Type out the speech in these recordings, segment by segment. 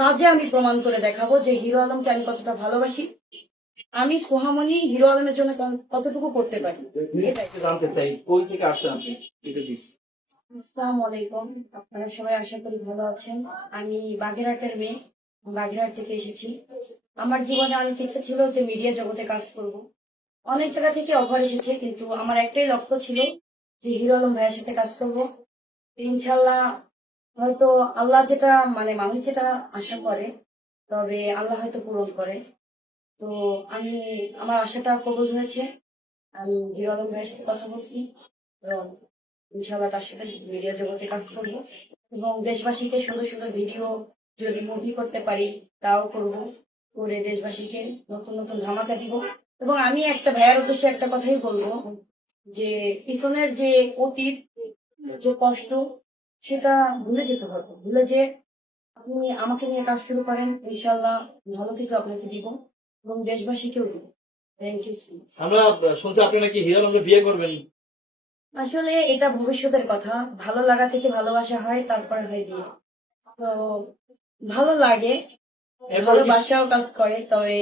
কাজে আমি প্রমাণ করে দেখাবো যে হিরো আলমকে আমি কতটা ভালোবাসি। আমি সোহামণি হিরো আলমের জন্য কতটুকু করতে পারি। এটাই জানতে চাই কই থেকে আসছেন আপনি একটু প্লিজ। আসসালামু আলাইকুম, আপনারা সবাই আশা করি ভালো আছেন। আমি বাগেরহাটের মেয়ে, বাগেরহাট থেকে এসেছি। আমার জীবনে অনেক ইচ্ছা ছিল যে মিডিয়া জগতে কাজ করব। অনেক জায়গা থেকে অফার এসেছে, কিন্তু আমার একটাই লক্ষ্য ছিল যে হিরো আলম ভাইয়ের সাথে কাজ করব। ইনশাল্লাহ হয়তো আল্লাহ যেটা মানে মানুষ যেটা আশা করে, তবে আল্লাহ হয়তো পূরণ করে। তো আমি আমার আশাটা কবুল হয়েছে। আমি হিরো আলম ভাইয়ের সাথে কথা বলছি এবং ইনশাল্লাহ তার সাথে মিডিয়া জগতে কাজ করব এবং দেশবাসীকে সুন্দর সুন্দর ভিডিও যদি মুভি করতে পারি তাও করব, করে দেশবাসীকে নতুন নতুন ধামাকা দিব। এবং আমি একটা ভাইয়ার উদ্দেশ্যে একটা কথাই বলবো যে পিছনের যে অতীত, যে কষ্ট, সেটা ভুলে যেতে হবে। ভুলে যে আপনি আমাকে নিয়ে কাজ শুরু করেন, ইনশাল্লাহ ভালো কিছু আপনাকে দিব এবং দেশবাসীকেও দিব। Thank you. আমরা শুনছি আপনি নাকি হিরো আলমকে বিয়ে করবেন। আসলে এটা ভবিষ্যতের কথা। ভালো লাগা থেকে ভালোবাসা হয়, তারপরে হয় বিয়ে। তো ভালো লাগে, ভালোবাসাও কাজ করে, তবে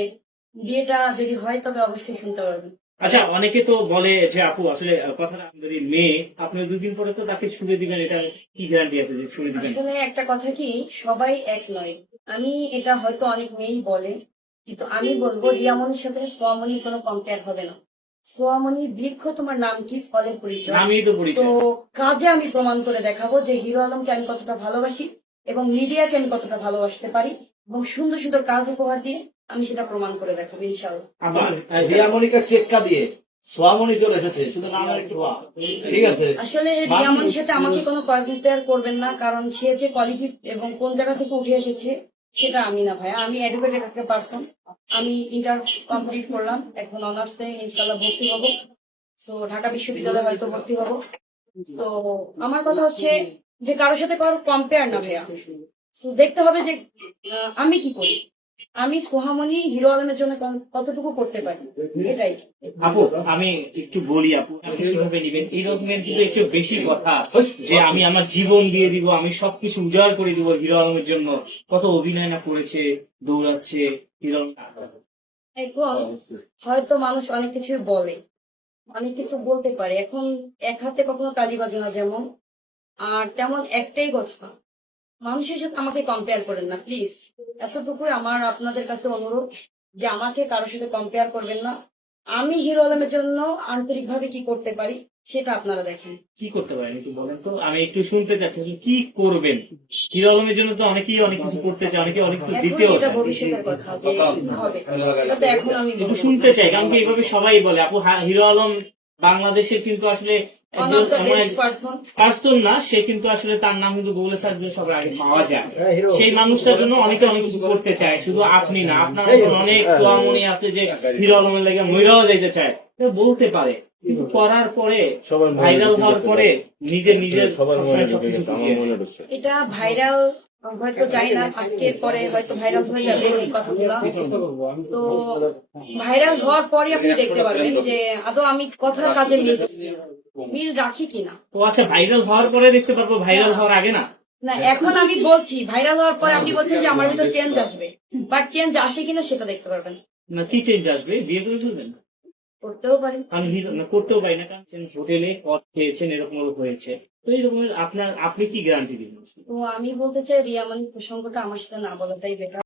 বিয়েটা যদি হয় তবে অবশ্যই শুনতে পারবেন। আচ্ছা, অনেকে তো বলে যে আপু আসলে কথাটা যদি মেয়ে আপনি 2 দিন পরে তো তাকে ছুড়ে দিবেন, এটা কি গ্যারান্টি আছে যে ছুড়ে দিবেন? আসলে একটা কথা কি, সবাই এক নয়। আমি এটা হয়তো অনেক মেয়েই বলে, কিন্তু আমি বলবো রিয়ামনির সাথে সোয়ামনির কোনো কম্পেয়ার হবে না। সোয়ামনি, বৃক্ষ তোমার নাম কি, ফলের পরিচয়। নামই তো তো পরিচয়। কাজে আমি প্রমাণ করে দেখাবো যে হিরো আলমকে আমি কতটা ভালোবাসি এবং মিডিয়াকে আমি কতটা ভালোবাসতে পারি, এবং সুন্দর সুন্দর কাজ উপহার দিয়ে আমি সেটা প্রমাণ করে দেখাবো ইনশাল্লাহ। আবার রিয়ামনিকা টেক্কা দিয়ে সোয়ামনি চলে এসেছে, শুধু নামের একটু ঠিক আছে। আসলে রিয়ামনির সাথে আমাকে কোনো কম্পেয়ার করবেন না, কারণ সে যে কোয়ালিটি এবং কোন জায়গা থেকে উঠে এসেছে সেটা আমি না ভাই। আমি এডুকেটেড একটা পার্সন। আমি ইন্টার কমপ্লিট করলাম, এখন অনার্সে ইনশাল্লাহ ভর্তি হব। সো ঢাকা বিশ্ববিদ্যালয়ে হয়তো ভর্তি হব। তো আমার কথা হচ্ছে যে কারোর সাথে কারো কম্পেয়ার না ভাইয়া। সো দেখতে হবে যে আমি কি করি। আমি সোহামণি হিরো আলমের জন্য কতটুকু করতে পারি, এটাই। আপু আমি একটু বলি, আপু আপনি কিভাবে নিবেন এই রকমের কিন্তু একটু বেশি কথা যে আমি আমার জীবন দিয়ে দিব, আমি সবকিছু উজাড় করে দিব হিরো আলমের জন্য। কত অভিনয় না করেছে, দৌড়াচ্ছে হিরো আলম। এখন হয়তো মানুষ অনেক কিছু বলে, অনেক কিছু বলতে পারে। এখন এক হাতে কখনো তালি বাজে না যেমন, আর তেমন একটাই কথা, মানুষের সাথে আমাকে কম্পেয়ার করেন না প্লিজ। এতটুকুই আমার আপনাদের কাছে অনুরোধ যে আমাকে কারোর সাথে কম্পেয়ার করবেন না। আমি হিরো আলমের জন্য আন্তরিকভাবে কি করতে পারি সেটা আপনারা দেখেন। কি করতে পারেন একটু বলেন তো, আমি একটু শুনতে চাচ্ছি আপনি কি করবেন হিরো আলমের জন্য। তো অনেকেই অনেক কিছু করতে চায়, অনেকে অনেক কিছু এখন দিতেও এটা চায়। ভবিষ্যতের কথা যে কি হবে, এটা তো এখন আমি একটু বলবো না। শুনতে চাই, কারণ কি এইভাবে সবাই বলে আপু হিরো আলম বাংলাদেশের কিন্তু আসলে One of the best person. Person না, সে কিন্তু আসলে তার নাম কিন্তু গুগলে সার্চ দিয়ে সবার আগে পাওয়া যায়। সেই মানুষটার জন্য অনেকে অনেক কিছু করতে চায়, শুধু আপনি না, আপনার মতন অনেক তোয়ামনি আছে যে হিরো আলমের লেগে মইরাও যাইতে চায়, এটা বলতে পারে, কিন্তু করার পরে ভাইরাল হওয়ার পরে নিজের সবসময় সবকিছু দিয়ে। এটা ভাইরাল হয়তো যাই না, আজকের পরে হয়তো ভাইরাল হয়ে যাবে এই কথাগুলো। তো ভাইরাল হওয়ার পরে আপনি দেখতে পারবেন যে আদৌ আমি কথার কাজে মিল রাখি কিনা। তো আচ্ছা, ভাইরাল হওয়ার পরে দেখতে পারবো, ভাইরাল হওয়ার আগে না? না, এখন আমি বলছি ভাইরাল হওয়ার পরে আপনি বলছেন যে আমার ভিতর চেঞ্জ আসবে, বাট চেঞ্জ আসে কিনা সেটা দেখতে পারবেন। না, কি চেঞ্জ আসবে? বিয়ে করে ফেলবেন? করতেও পারি। আমি হিরো না, করতেও পারি না, কারণ হোটেলে পথ পেয়েছেন, এরকম হয়েছে। তো এই রকমের আপনি কি গ্যারান্টি দিবেন? তো আমি বলতে চাই রিয়া মানে প্রসঙ্গটা আমার সাথে না বলাটাই বেটার।